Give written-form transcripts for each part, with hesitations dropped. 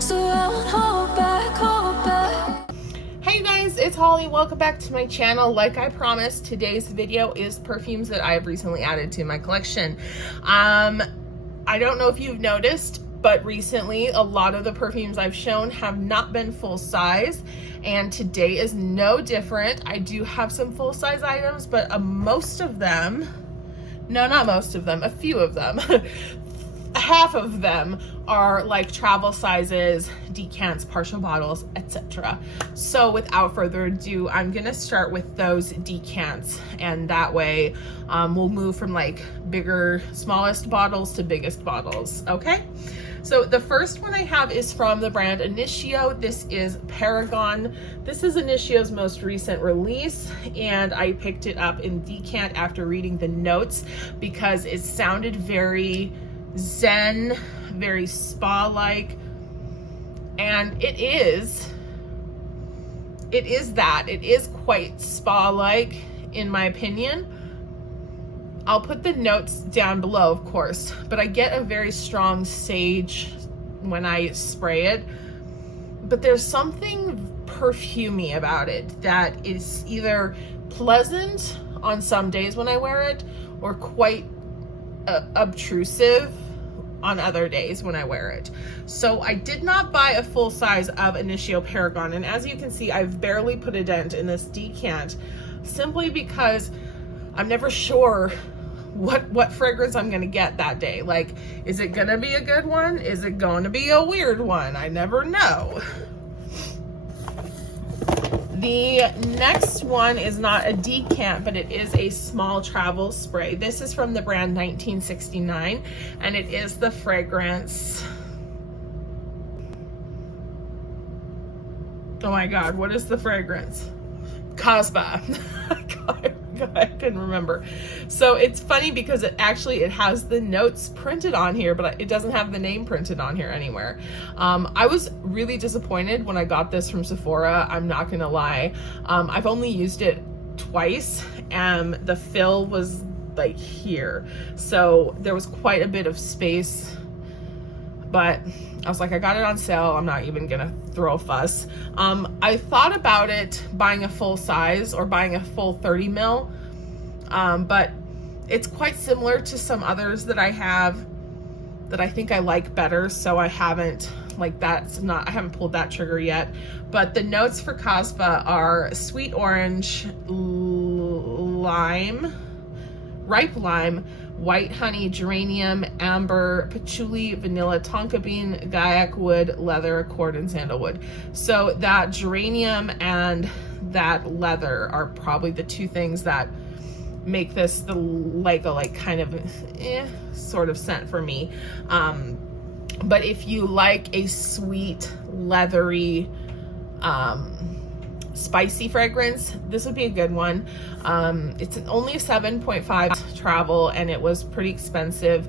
surround, hold back, hold back. Hey you guys, it's Holly. Welcome back to my channel. Like I promised, today's video is perfumes that I have recently added to my collection. I don't know if you've noticed, but recently a lot of the perfumes I've shown have not been full size, and today is no different. I do have some full size items, but most of them, no, not most of them, a few of them, half of them are like travel sizes, decants, partial bottles, etc. So without further ado, I'm gonna start with those decants, and that way we'll move from like bigger, smallest bottles to biggest bottles, okay? So the first one I have is from the brand Initio. This is Paragon. This is Initio's most recent release, and I picked it up in decant after reading the notes because it sounded very zen, very spa-like, and it is that. It is quite spa-like in my opinion. I'll put the notes down below, of course, but I get a very strong sage when I spray it, but there's something perfumey about it that is either pleasant on some days when I wear it or quite obtrusive on other days when I wear it. So I did not buy a full size of Initio Paragon, and as you can see, I've barely put a dent in this decant simply because I'm never sure what fragrance I'm gonna get that day. Like, is it gonna be a good one? Is it going to be a weird one? I never know. The next one is not a decant, but it is a small travel spray. This is from the brand 1969, and it is the fragrance. Oh my God, what is the fragrance? Kasbah. God, I couldn't remember. So it's funny because it has the notes printed on here, but it doesn't have the name printed on here anywhere. I was really disappointed when I got this from Sephora. I'm not gonna lie. I've only used it twice, and the fill was like here, so there was quite a bit of space, but I was like, I got it on sale, I'm not even gonna throw a fuss. I thought about it buying a full size or buying a full 30 ml, but it's quite similar to some others that I have that I think I like better, so I haven't I haven't pulled that trigger yet. But the notes for Kasbah are sweet orange, lime, ripe lime, white honey, geranium, amber, patchouli, vanilla, tonka bean, Guaiac Wood, leather, accord, and sandalwood. So that geranium and that leather are probably the two things that make this kind of sort of scent for me. But if you like a sweet, leathery, spicy fragrance, this would be a good one. It's only a 7.5 travel, and it was pretty expensive.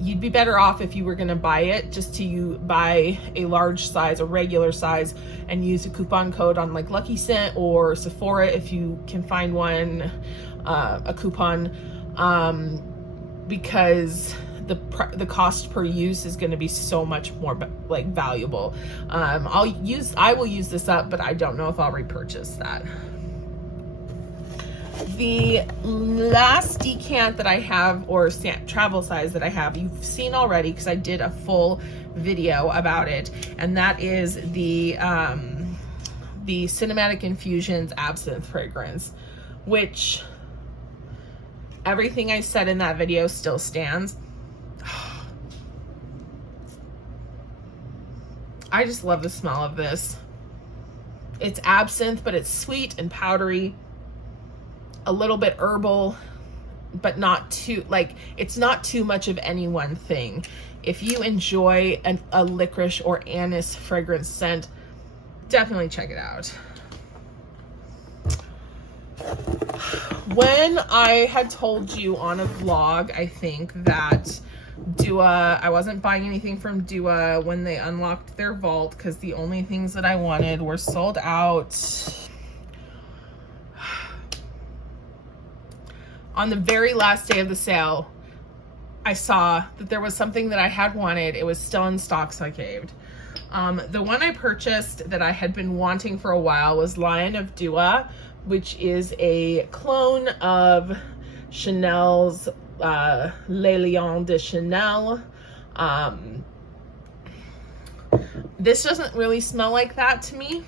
You'd be better off if you were going to buy it just to buy a large size, a regular size, and use a coupon code on like Lucky Scent or Sephora if you can find one, a coupon, because the cost per use is going to be so much more like valuable. I will use this up, but I don't know if I'll repurchase that. The last decant that I have, or travel size that I have, you've seen already because I did a full video about it, and that is the Cinematic Infusions Absinthe fragrance, which everything I said in that video still stands. I just love the smell of this. It's absinthe, but it's sweet and powdery, a little bit herbal, but not too, it's not too much of any one thing. If you enjoy a licorice or anise fragrance scent, definitely check it out. When I had told you on a vlog, I think, that I wasn't buying anything from Dua when they unlocked their vault because the only things that I wanted were sold out. On the very last day of the sale, I saw that there was something that I had wanted. It was still in stock, so I caved. The one I purchased that I had been wanting for a while was Lion of Dua, which is a clone of Chanel's Le Lion de Chanel. This doesn't really smell like that to me.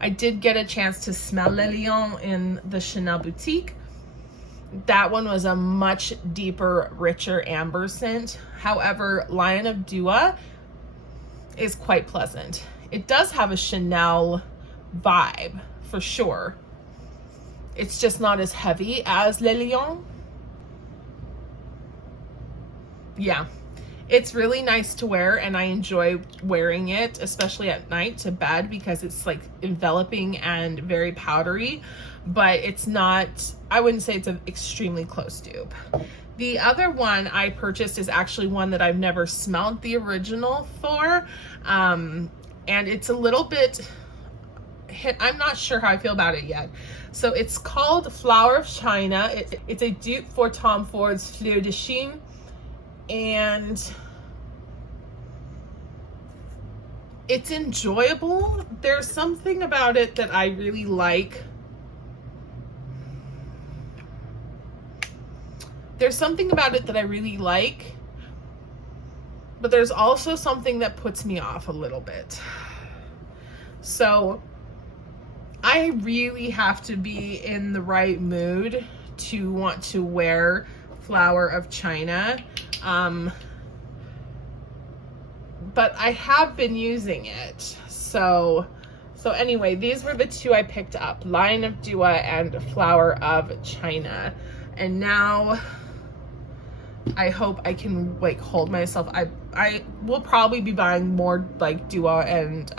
I did get a chance to smell Le Lion in the Chanel boutique. That one was a much deeper, richer amber scent. However, Lion of Dua is quite pleasant. It does have a Chanel vibe for sure. It's just not as heavy as Le Lion. Yeah, it's really nice to wear, and I enjoy wearing it, especially at night to bed, because it's like enveloping and very powdery, but it's not, I wouldn't say it's an extremely close dupe. The other one I purchased is actually one that I've never smelled the original for, and it's a little bit, I'm not sure how I feel about it yet. So it's called Flower of China. It's a dupe for Tom Ford's Fleur de Chine, and it's enjoyable. There's something about it that I really like. There's something about it that I really like, but there's also something that puts me off a little bit. So I really have to be in the right mood to want to wear Flower of China. But I have been using it. So anyway, these were the two I picked up, Lion of Dua and Flower of China. And now I hope I can like hold myself. I will probably be buying more like Dua and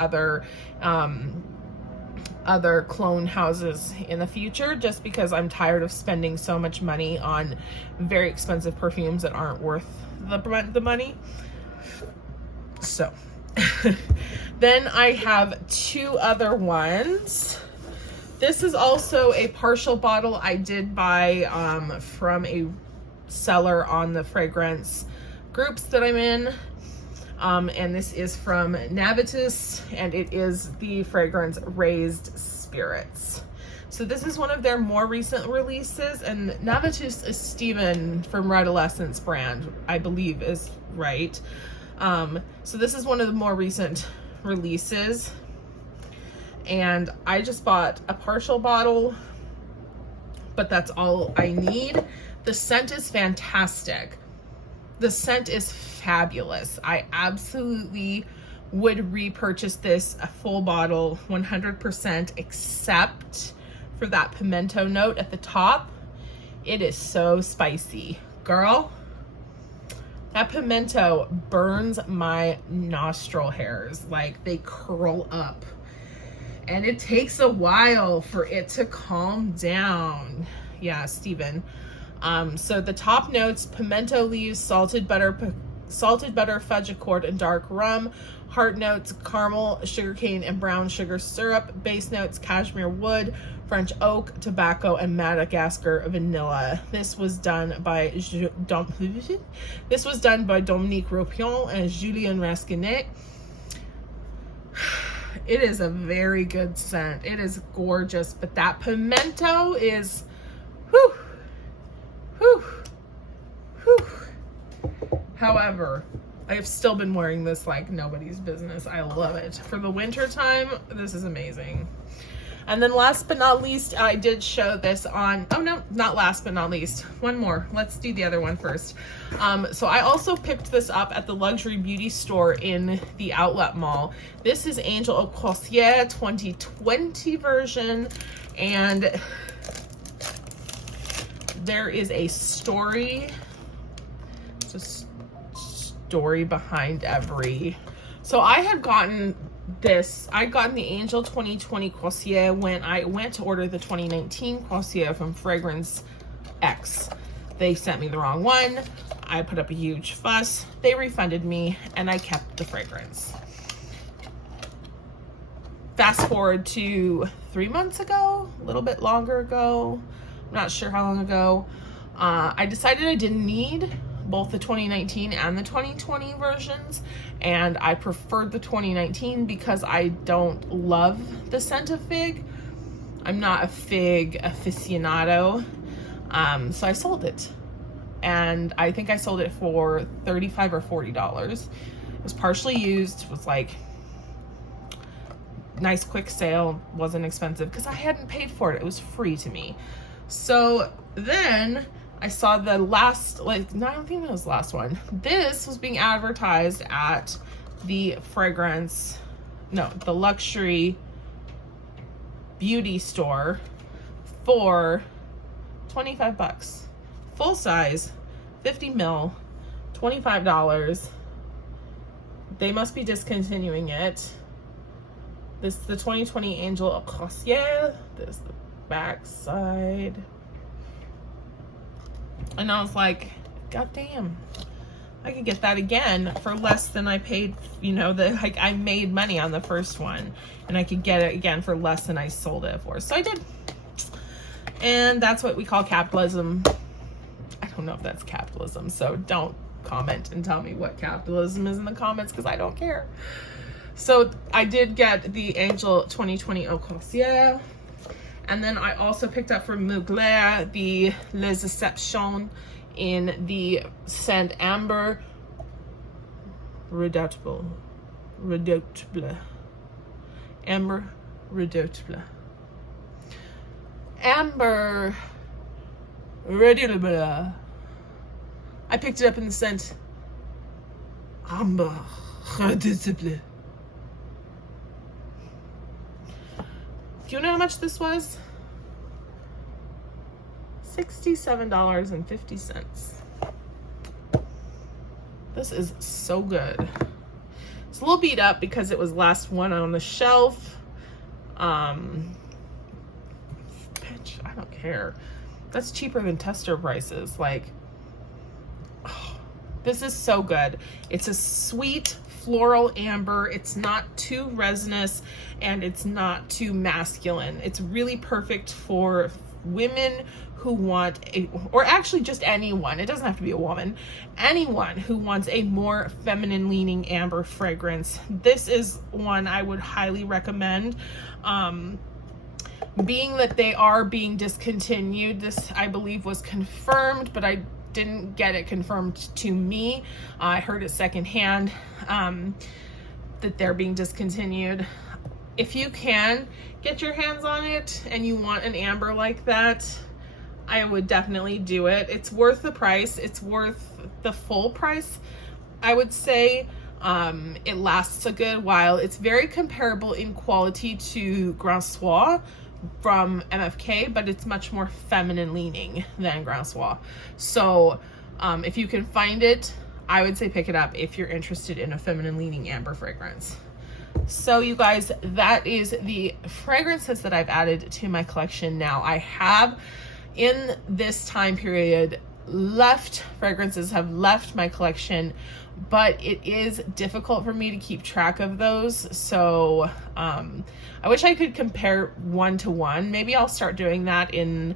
other clone houses in the future, just because I'm tired of spending so much money on very expensive perfumes that aren't worth the money. So then I have two other ones. This is also a partial bottle I did buy from a seller on the fragrance groups that I'm in. And this is from Navitus, and it is the fragrance Raised Spirits. So this is one of their more recent releases, and Navitus is Steven from Redolescence brand, I believe is right. So this is one of the more recent releases, and I just bought a partial bottle, but that's all I need. The scent is fantastic. The scent is fabulous. I absolutely would repurchase this a full bottle 100%, except for that pimento note at the top. It is so spicy, girl. That pimento burns my nostril hairs, like they curl up, and it takes a while for it to calm down. Yeah, Steven. So the top notes: pimento leaves, salted butter, fudge accord, and dark rum. Heart notes: caramel, sugarcane, and brown sugar syrup. Base notes: cashmere wood, French oak, tobacco, and Madagascar vanilla. This was done by Dominique Ropion and Julien Rasquinet. It is a very good scent. It is gorgeous, but that pimento is, whew, whew, whew. However, I have still been wearing this like nobody's business. I love it. For the winter time, this is amazing. And then last but not least, I did show this on, oh no, not last but not least. One more. Let's do the other one first. So I also picked this up at the luxury beauty store in the outlet mall. This is Angel Au Croisière 2020 version. And there is a story, just story behind every. So I had gotten this, I'd gotten the Angel 2020 Croisière when I went to order the 2019 Croisière from Fragrance X. They sent me the wrong one. I put up a huge fuss. They refunded me, and I kept the fragrance. Fast forward to 3 months ago, a little bit longer ago. I'm not sure how long ago. I decided I didn't need both the 2019 and the 2020 versions, and I preferred the 2019 because I don't love the scent of fig. I'm not a fig aficionado, so I sold it. And I think I sold it for $35 or $40. It was partially used. It was like nice quick sale, wasn't expensive because I hadn't paid for it. It was free to me. So then I saw the last, like, no, I don't think that was the last one. This was being advertised at the fragrance, no, the luxury beauty store for 25 bucks. Full size, 50 ml, $25. They must be discontinuing it. This is the 2020 Angel of Crossier. This is the back side. And I was like, God damn, I could get that again for less than I paid, you know, like I made money on the first one, and I could get it again for less than I sold it for. So I did. And that's what we call capitalism. I don't know if that's capitalism, so don't comment and tell me what capitalism is in the comments because I don't care. So I did get the Angel 2020 Eau Croisière, and then I also picked up from Mugler the Les Exceptions in the scent Amber Redoutable. Amber Redoutable. Amber Redoutable. I picked it up in the scent Amber Redoutable. Do you know how much this was? $67.50. This is so good. It's a little beat up because it was last one on the shelf. I don't care. That's cheaper than tester prices. Like, oh, this is so good. It's a sweet floral amber. It's not too resinous and it's not too masculine. It's really perfect for women who want a, or actually just anyone, it doesn't have to be a woman, anyone who wants a more feminine leaning amber fragrance. This is one I would highly recommend. Being that they are being discontinued, this I believe was confirmed, but I didn't get it confirmed to me. I heard it secondhand that they're being discontinued. If you can get your hands on it and you want an amber like that, I would definitely do it. It's worth the price. It's worth the full price, I would say. It lasts a good while. It's very comparable in quality to Grand Soir from MFK, but it's much more feminine leaning than Grand Soir. So if you can find it, I would say pick it up if you're interested in a feminine leaning amber fragrance. So you guys, that is the fragrances that I've added to my collection. Now I have, in this time period, fragrances have left my collection, but it is difficult for me to keep track of those. So I wish I could compare one to one. Maybe I'll start doing that in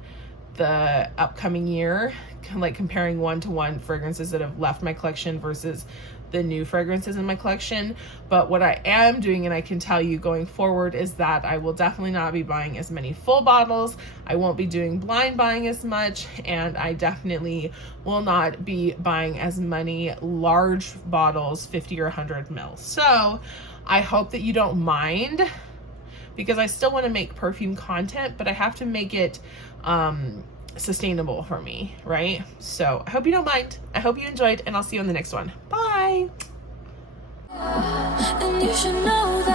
the upcoming year, like comparing one-to-one fragrances that have left my collection versus the new fragrances in my collection. But what I am doing, and I can tell you going forward, is that I will definitely not be buying as many full bottles. I won't be doing blind buying as much, and I definitely will not be buying as many large bottles, 50 or 100 ml. So I hope that you don't mind, because I still want to make perfume content, but I have to make it sustainable for me, right? So I hope you don't mind. I hope you enjoyed, and I'll see you in the next one. Bye. And you should know that